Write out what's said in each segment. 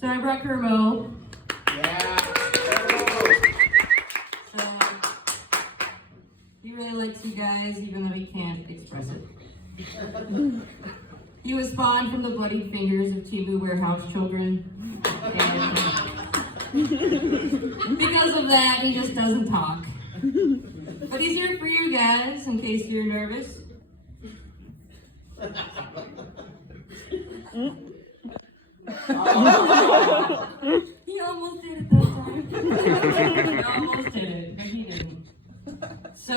So I brought Kermo. Yeah. So he really likes you guys, even though he can't express it. He was spawned from the bloodied fingers of Timu warehouse children. And because of that, he just doesn't talk. But he's here for you guys, in case you're nervous. He almost did it that time. He almost did it, but he didn't. So,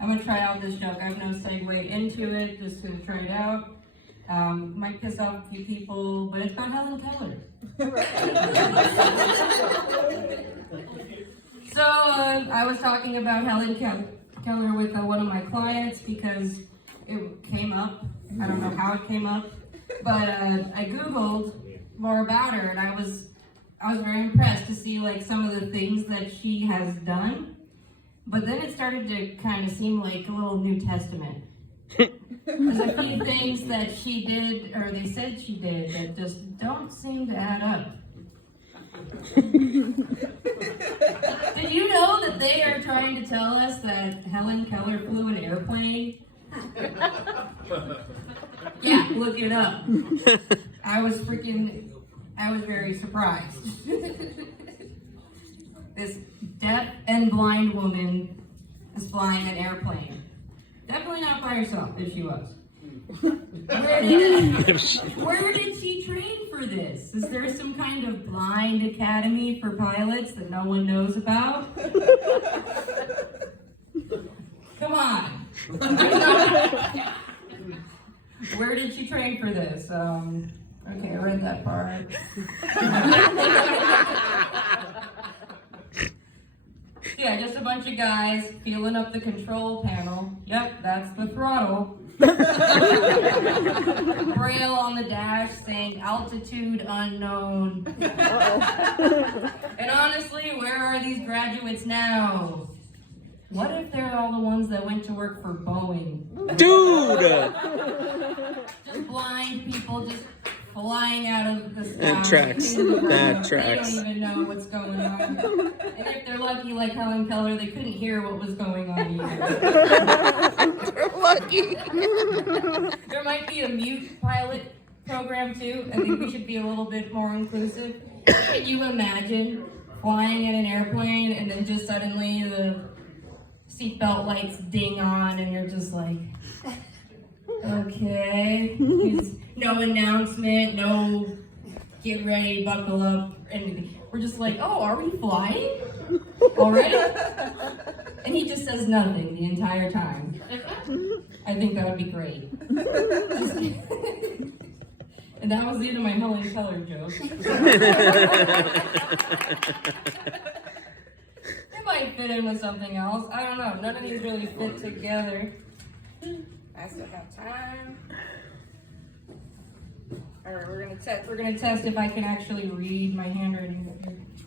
I'm gonna try out this joke. I have no segue into it, just gonna try it out. Might piss off a few people, but it's about Helen Keller. So, I was talking about Helen Keller with one of my clients because it came up. I don't know how it came up, but I Googled more about her, and I was very impressed to see like some of the things that she has done. But then it started to kind of seem like a little New Testament. There's a few things that she did, or they said she did, that just don't seem to add up. Did you know that they are trying to tell us that Helen Keller flew an airplane? Yeah, look it up. I was very surprised. This deaf and blind woman is flying an airplane. Definitely not by herself, if she was. Where did she train for this? Is there some kind of blind academy for pilots that no one knows about? Come on. Where did she train for this? Okay, I read that part. Yeah, just a bunch of guys feeling up the control panel. Yep, that's the throttle. Braille on the dash saying altitude unknown. And honestly, where are these graduates now? What if they're all the ones that went to work for Boeing? Dude! Just blind people just flying out of the sky. That tracks. That tracks. They don't even know what's going on. And if they're lucky, like Helen Keller, they couldn't hear what was going on either. They're lucky. There might be a mute pilot program too. I think we should be a little bit more inclusive. Can you imagine flying in an airplane and then just suddenly the seatbelt lights ding on and you're just like, okay. No announcement, no get ready, buckle up, anything. We're just like, oh, are we flying already? And he just says nothing the entire time. I think that would be great. And that was the end of my Helen Keller joke. It might fit in with something else. I don't know. None of these really fit together. I still have time. Alright, we're gonna test if I can actually read my handwriting.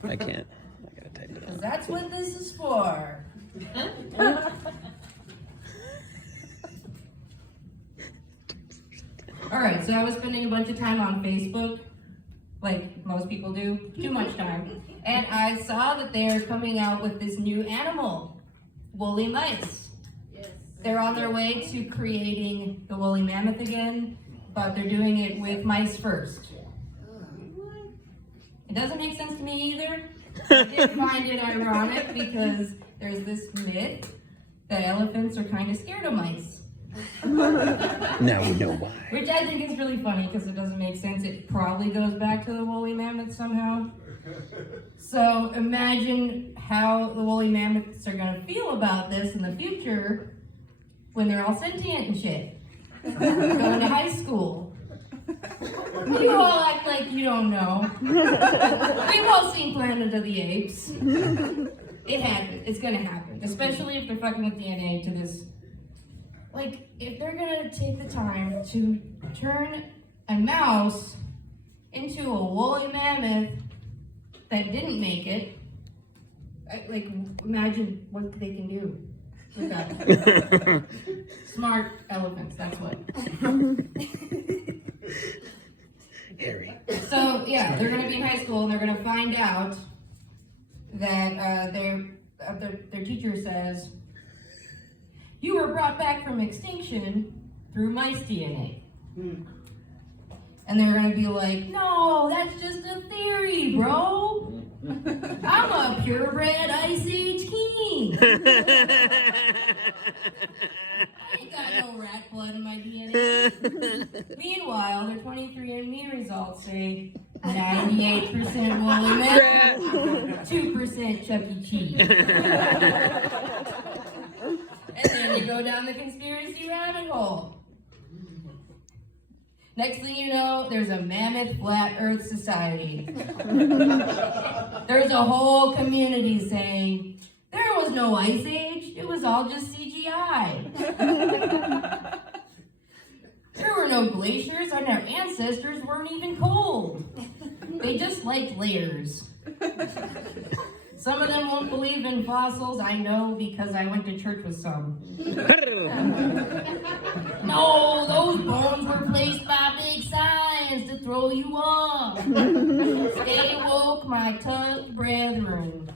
I can't. I gotta type it Because out. that's what this is for. Alright, so I was spending a bunch of time on Facebook, like most people do, too much time. And I saw that they are coming out with this new animal, woolly mice. They're on their way to creating the woolly mammoth again, but they're doing it with mice first. It doesn't make sense to me either. I did find it ironic because there's this myth that elephants are kind of scared of mice. Now we know why. Which I think is really funny because it doesn't make sense. It probably goes back to the woolly mammoth somehow. So imagine how the woolly mammoths are going to feel about this in the future when they're all sentient and shit. Going to high school. You all act like you don't know. We've all seen Planet of the Apes. It happens. It's gonna happen. Especially if they're fucking with DNA to this. Like, if they're gonna take the time to turn a mouse into a woolly mammoth that didn't make it, like, imagine what they can do. With that. Smart elephants, that's what. Harry. So yeah, they're gonna be in high school and they're gonna find out that their teacher says, "You were brought back from extinction through mice DNA." And they're gonna be like, "No, that's just a theory, bro. I'm a purebred Ice Age king. I ain't got no rat blood in my DNA." Meanwhile, their 23andMe results say 98% woolly mammoth, 2% Chuck E. Cheese. And then they go down the conspiracy rabbit hole. Next thing you know, there's a mammoth flat earth society. There's a whole community saying, there was no ice age, it was all just CGI. There were no glaciers and our ancestors weren't even cold. They just liked layers. Some of them won't believe in fossils, I know because I went to church with some. No, those bones were placed by big science to throw you off. Stay woke, my tugged brethren.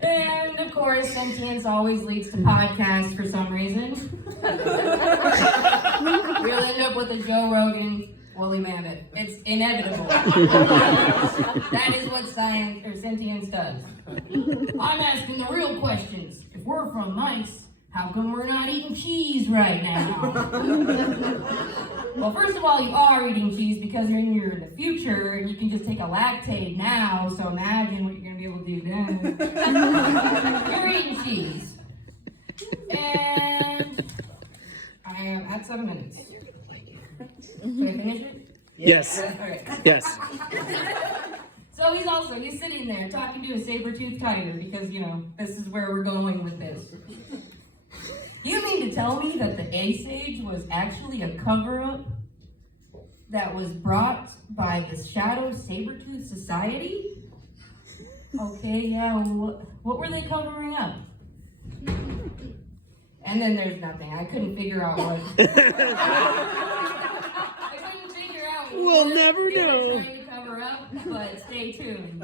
And of course, sentience always leads to podcasts for some reason. We'll end up with a Joe Rogan woolly mammoth. It's inevitable. That is what science or sentience does. I'm asking the real questions. If we're from mice, how come we're not eating cheese right now? Well, first of all, you are eating cheese because you're in the future and you can just take a lactate now, so imagine what you're going to be able to do then. You're eating cheese. And I am at 7 minutes. Should I finish it? Yes. Okay. Yes. So he's sitting there talking to a saber-toothed tiger because, this is where we're going with this. You mean to tell me that the Ice Age was actually a cover-up that was brought by the Shadow Saber-Tooth Society? Okay, yeah, what were they covering up? And then there's nothing. I couldn't figure out what. We'll never know. Trying to cover up, but stay tuned.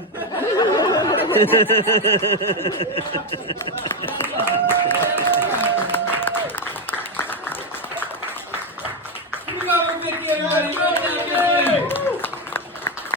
You know, we're 50 everybody.